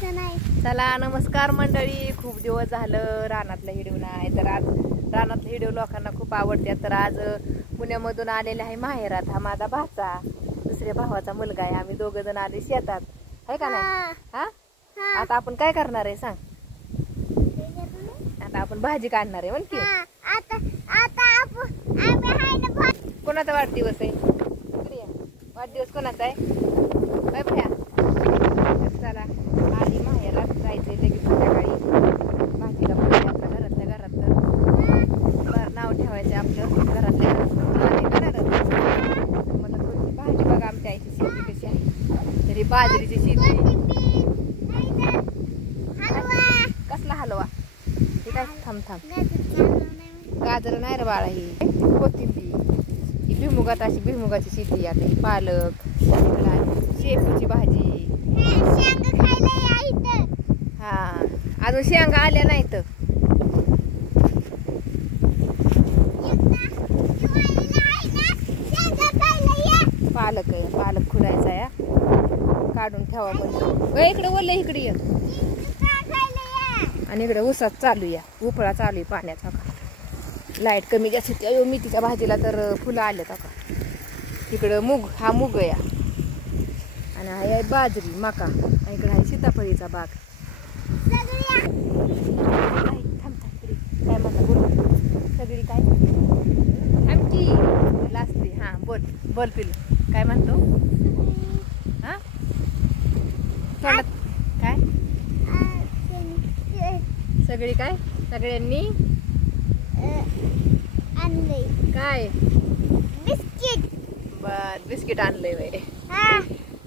चला नमस्कार मंडळी, खूप दिवस झालं रानातला व्हिडिओ नाही, तर आज रानातला व्हिडिओ लोकांना खूप आवडते. तर आज पुण्यामधून आलेले आहे माहेरात. हा माझा भाचा, दुसऱ्या भावाचा मुलगा आहे. आम्ही दोघ जण आले शेतात, आहे का नाही? हा, आता आपण काय करणार आहे सांग? आता आपण भाजी काढणार आहे. म्हणकी कोणाचा वाढदिवस आहे? वाढदिवस कोणाचा आहे? काय भया? चला आधी माहेरात जायचंय लगेच संध्याकाळी. भाजीला आपल्या घरातल्या घरात नाव ठेवायचं आपलं घरातल्या घरात. मला थोडीशी भाजी बघा, आमच्या आईची शेती कशी आहे. तरी बाजरीची शेती. कसला हलवा? हे काय? थांब थांब, गाजर नाही रे बाळा. ही कोथिंबीर, ही भुईमुगात, अशी भुईमुगाची शेती. आता ही पालक, शेपूची भाजी. हा, अजून शेंगा आल्या नाहीत. पालक आहे, पालक खुडायचा या, काढून ठेवा म्हणतो. इकडे बोलले, इकडे ये. आणि इकडे ऊसात चालू या, उपळा चालू आहे पाण्याचा. लाईट कमी जास्त होती. मेथीच्या भाजीला तर फुलं आल्यात का. इकडं मूग, हा मूग या. आणि आहे बाजरी, मका. इकडे आहे सीताफळीचा बाग. काय म्हणता बोल? सगळी काय आमची लाजते. हा बोल बोल पिलू, काय म्हणतो? हा, तोंडात काय? सगळी काय? सगळ्यांनी आणले काय? बिस्किट. बर, बिस्किट आणलंय वय.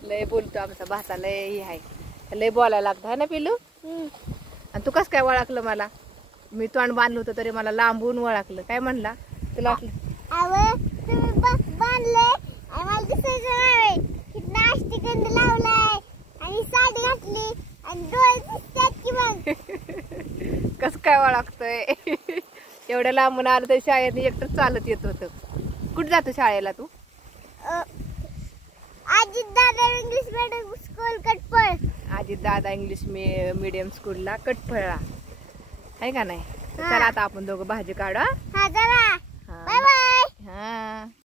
लय बोलतो आमचा भाचा, लय हे आहे, लय बोलायला लागतं है ना पिलू? आणि तू कस काय ओळखलं मला? मी तोंड बांधलं होतं तरी मला लांबून ओळखलं. काय म्हणला तुला? वाटलं बांधले आम्हाला दिसायचं नाही. नाश्तिकंद लावलाय आणि साडी घातली आणि डोळे दिसतात की मग. कस काय ओळखतोय? एवढ्या लांबून आलं तरी शाळेत एकटंच चालत येत होतं. कुठं जातो शाळेला तू? Ajit Dada English medium school Katphal. Ajit Dada English medium स्कूलला कटफळला, आहे का नाही? चला आता आपण दोघं भाजी काढा. हा जरा